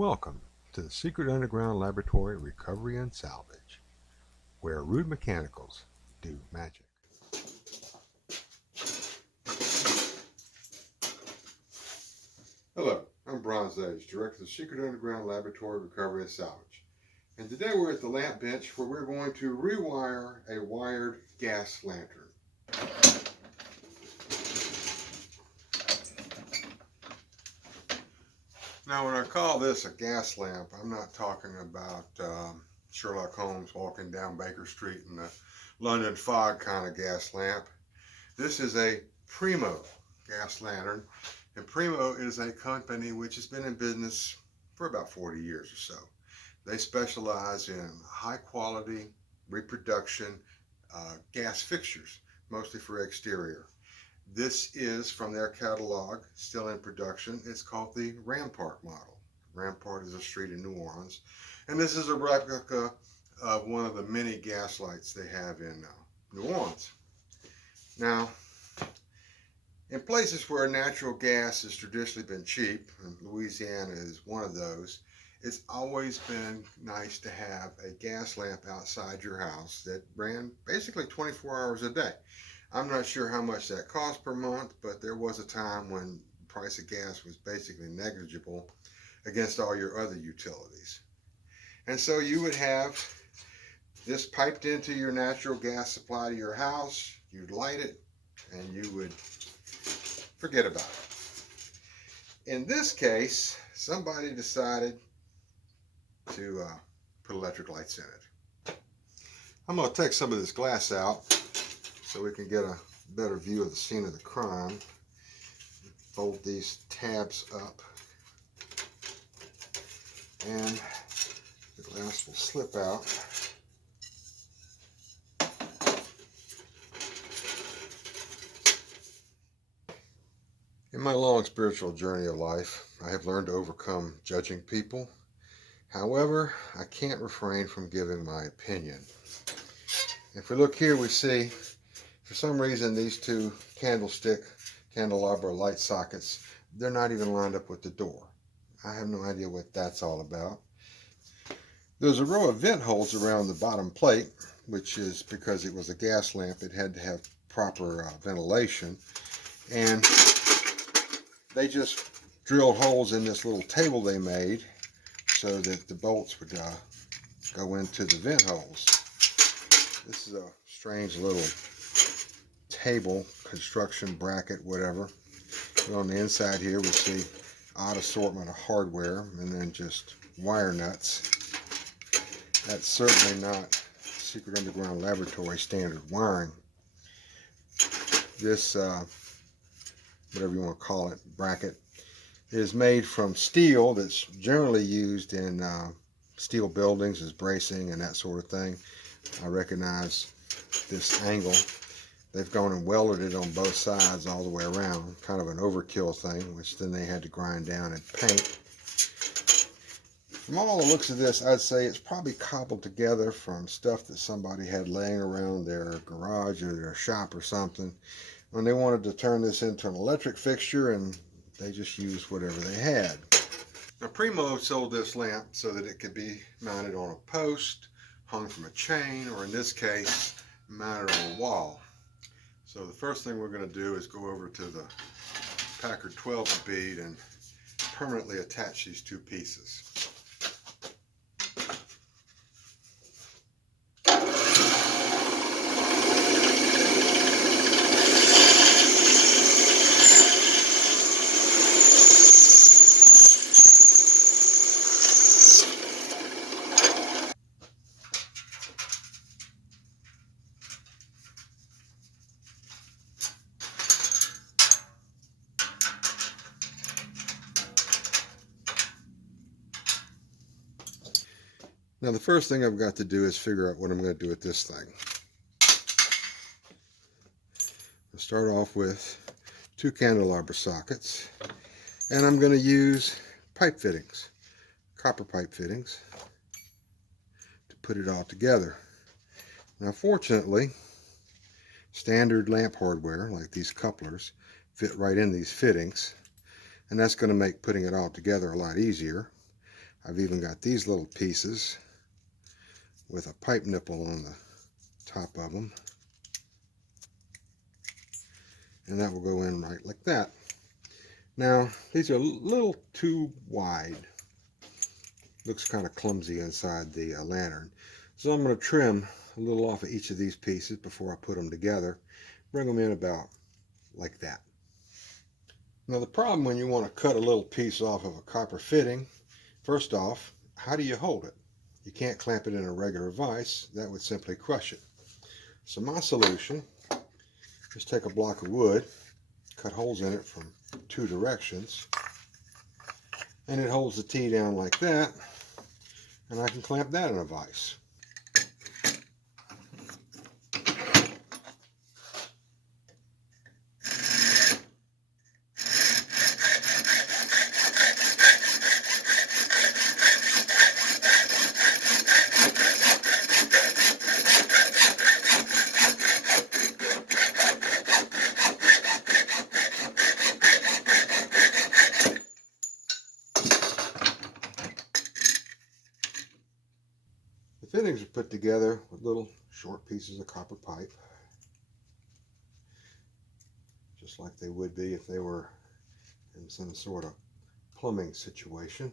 Welcome to the Secret Underground Laboratory Recovery and Salvage, where rude mechanicals do magic. Hello, I'm Bronze Age, Director of the Secret Underground Laboratory Recovery and Salvage. And today we're at the lamp bench where we're going to rewire a wired gas lantern. Now, when I call this a gas lamp, I'm not talking about Sherlock Holmes walking down Baker Street in the London fog kind of gas lamp. This is a Primo gas lantern, and Primo is a company which has been in business for about 40 years or so. They specialize in high quality reproduction gas fixtures, mostly for exterior. This is from their catalog, still in production. It's called the Rampart model. Rampart is a street in New Orleans. And this is a replica of one of the many gas lights they have in New Orleans. Now, in places where natural gas has traditionally been cheap, and Louisiana is one of those, it's always been nice to have a gas lamp outside your house that ran basically 24 hours a day. I'm not sure how much that cost per month, but there was a time when the price of gas was basically negligible against all your other utilities. And so you would have this piped into your natural gas supply to your house, you'd light it, and you would forget about it. In this case, somebody decided to put electric lights in it. I'm going to take some of this glass out so we can get a better view of the scene of the crime. Fold these tabs up and the glass will slip out. In my long spiritual journey of life, I have learned to overcome judging people. However, I can't refrain from giving my opinion. If we look here, we see for some reason these two candelabra light sockets, they're not even lined up with the door. I have no idea what that's all about. There's a row of vent holes around the bottom plate, which is because it was a gas lamp. It had to have proper ventilation. And they just drilled holes in this little table they made so that the bolts would go into the vent holes. This is a strange little table, construction bracket, whatever. And on the inside here we see odd assortment of hardware and then just wire nuts. That's certainly not Secret Underground Laboratory standard wiring. This, whatever you want to call it, bracket, is made from steel that's generally used in steel buildings as bracing and that sort of thing. I recognize this angle. They've gone and welded it on both sides all the way around, kind of an overkill thing, which then they had to grind down and paint. From all the looks of this, I'd say it's probably cobbled together from stuff that somebody had laying around their garage or their shop or something when they wanted to turn this into an electric fixture, and they just used whatever they had. Now, Primo sold this lamp so that it could be mounted on a post, hung from a chain, or in this case, mounted on a wall. So the first thing we're going to do is go over to the Packard 12 speed and permanently attach these two pieces. Now the first thing I've got to do is figure out what I'm going to do with this thing. I'll start off with two candelabra sockets, and I'm going to use pipe fittings, copper pipe fittings, to put it all together. Now fortunately, standard lamp hardware like these couplers fit right in these fittings, and that's going to make putting it all together a lot easier. I've even got these little pieces with a pipe nipple on the top of them. And that will go in right like that. Now, these are a little too wide. Looks kind of clumsy inside the lantern. So I'm going to trim a little off of each of these pieces before I put them together. Bring them in about like that. Now the problem when you want to cut a little piece off of a copper fitting, first off, how do you hold it? You can't clamp it in a regular vise. That would simply crush it. So my solution is take a block of wood, cut holes in it from 2 directions, and it holds the T down like that, and I can clamp that in a vise. The fittings are put together with little short pieces of copper pipe, just like they would be if they were in some sort of plumbing situation.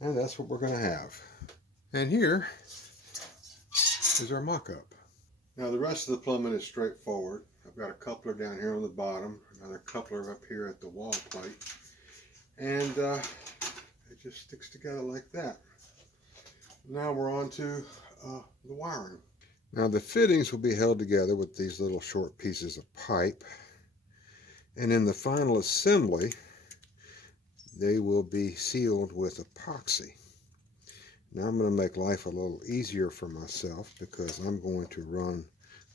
And that's what we're going to have. And here is our mock-up. Now the rest of the plumbing is straightforward. I've got a coupler down here on the bottom, another coupler up here at the wall plate, and it just sticks together like that. Now we're on to the wiring. Now the fittings will be held together with these little short pieces of pipe, and in the final assembly they will be sealed with epoxy. Now I'm going to make life a little easier for myself because I'm going to run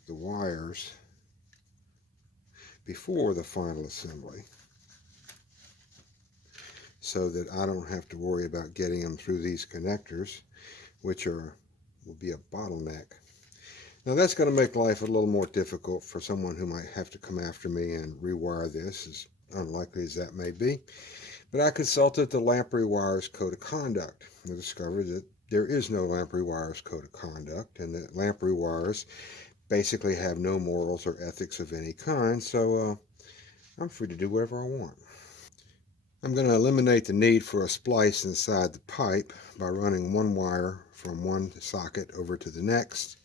the wires before the final assembly so that I don't have to worry about getting them through these connectors, which will be a bottleneck. Now that's going to make life a little more difficult for someone who might have to come after me and rewire this, as unlikely as that may be. But I consulted the Lamprey Wires Code of Conduct and discovered that there is no Lamprey Wires Code of Conduct, and that Lamprey Wires basically have no morals or ethics of any kind, so I'm free to do whatever I want. I'm going to eliminate the need for a splice inside the pipe by running one wire from one socket over to the next,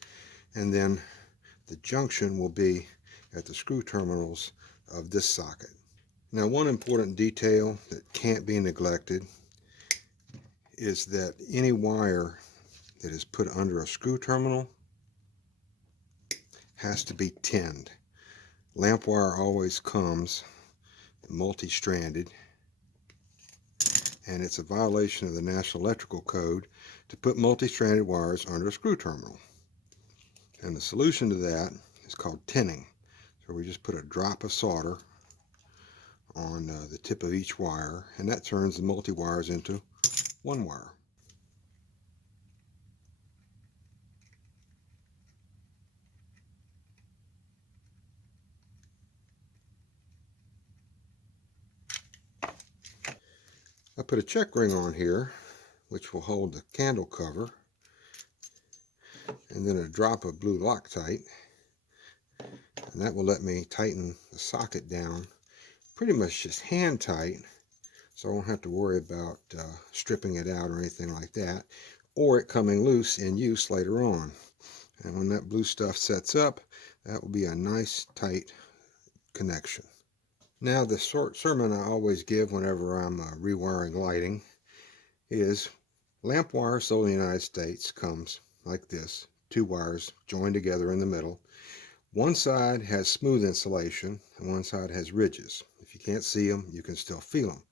and then the junction will be at the screw terminals of this socket. Now, one important detail that can't be neglected is that any wire that is put under a screw terminal has to be tinned. Lamp wire always comes multi-stranded, and it's a violation of the National Electrical Code to put multi-stranded wires under a screw terminal. And the solution to that is called tinning. So we just put a drop of solder on the tip of each wire, and that turns the multi-wires into one wire. I put a check ring on here, which will hold the candle cover, and then a drop of blue Loctite, and that will let me tighten the socket down pretty much just hand tight, so I won't have to worry about stripping it out or anything like that, or it coming loose in use later on. And when that blue stuff sets up, that will be a nice tight connection. Now the sermon I always give whenever I'm rewiring lighting is lamp wire sold in the United States comes like this, 2 wires joined together in the middle. One side has smooth insulation and one side has ridges. If you can't see them, you can still feel them.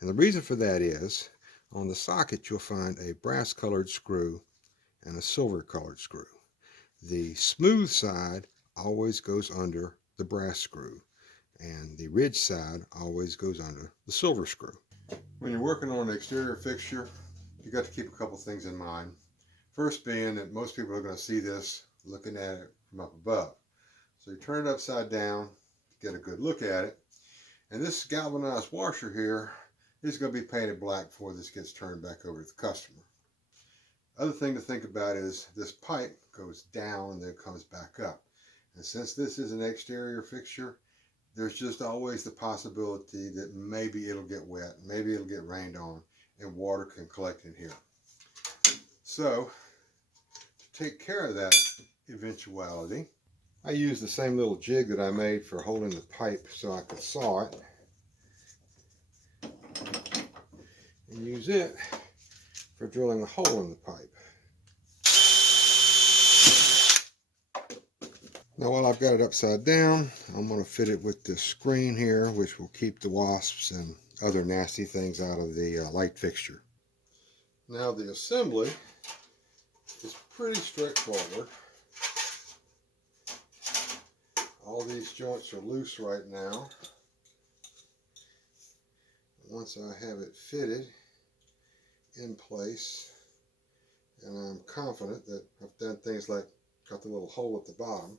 And the reason for that is on the socket you'll find a brass colored screw and a silver colored screw. The smooth side always goes under the brass screw, and the ridge side always goes under the silver screw. When you're working on an exterior fixture, you got to keep a couple things in mind. First being that most people are going to see this looking at it from up above. So you turn it upside down to get a good look at it, And this galvanized washer here is going to be painted black before this gets turned back over to the customer. Other thing to think about is this pipe goes down and then comes back up. And since this is an exterior fixture, there's just always the possibility that maybe it'll get wet, maybe it'll get rained on, and water can collect in here. So, to take care of that eventuality, I use the same little jig that I made for holding the pipe so I could saw it, and use it for drilling a hole in the pipe. Now while I've got it upside down, I'm going to fit it with this screen here, which will keep the wasps and other nasty things out of the light fixture. Now the assembly is pretty straightforward. All these joints are loose right now. Once I have it fitted in place, and I'm confident that I've done things like got the little hole at the bottom,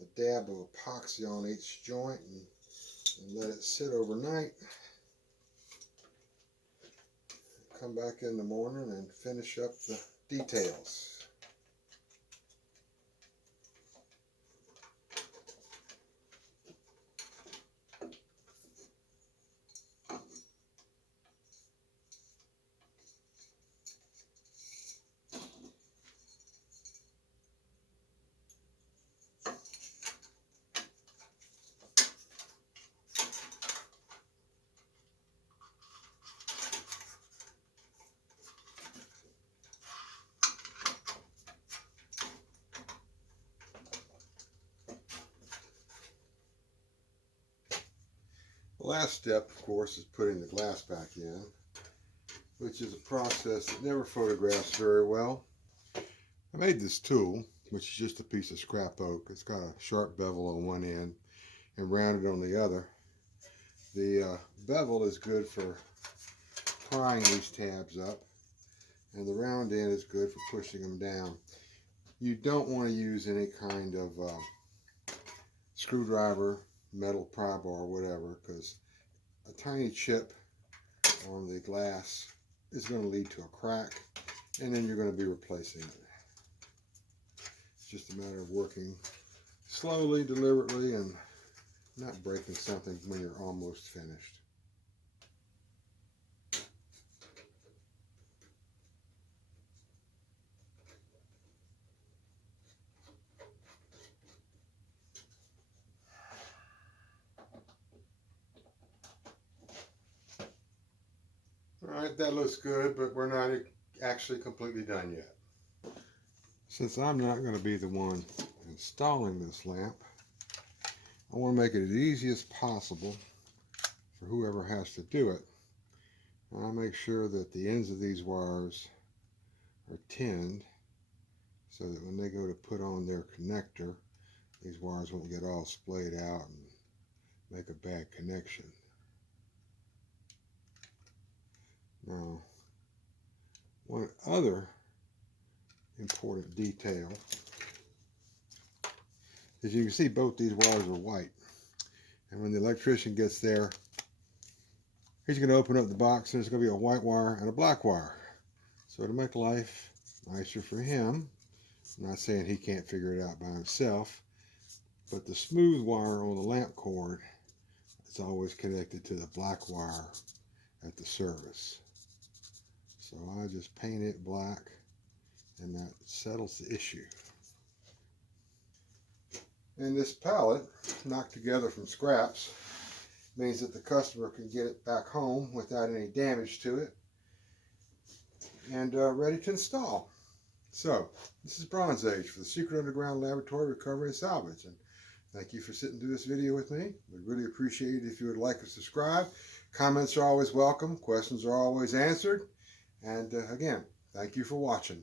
a dab of epoxy on each joint and let it sit overnight. Come back in the morning and finish up the details. The last step, of course, is putting the glass back in, which is a process that never photographs very well. I made this tool, which is just a piece of scrap oak. It's got a sharp bevel on one end and rounded on the other. The bevel is good for prying these tabs up, and the round end is good for pushing them down. You don't want to use any kind of screwdriver, metal pry bar, whatever, because a tiny chip on the glass is going to lead to a crack, and then you're going to be replacing it. It's just a matter of working slowly, deliberately, and not breaking something when you're almost finished. Alright, that looks good, but we're not actually completely done yet. Since I'm not going to be the one installing this lamp, I want to make it as easy as possible for whoever has to do it. And I'll make sure that the ends of these wires are tinned so that when they go to put on their connector, these wires won't get all splayed out and make a bad connection. Now, one other important detail is you can see both these wires are white, and when the electrician gets there, he's going to open up the box and there's going to be a white wire and a black wire. So to make life nicer for him, I'm not saying he can't figure it out by himself, but the smooth wire on the lamp cord is always connected to the black wire at the service. So I just paint it black, and that settles the issue. And this pallet, knocked together from scraps, means that the customer can get it back home without any damage to it and ready to install. So, this is Bronze Age for the Secret Underground Laboratory Recovery and Salvage. And thank you for sitting through this video with me. We'd really appreciate it if you would like to subscribe. Comments are always welcome. Questions are always answered. And again, thank you for watching.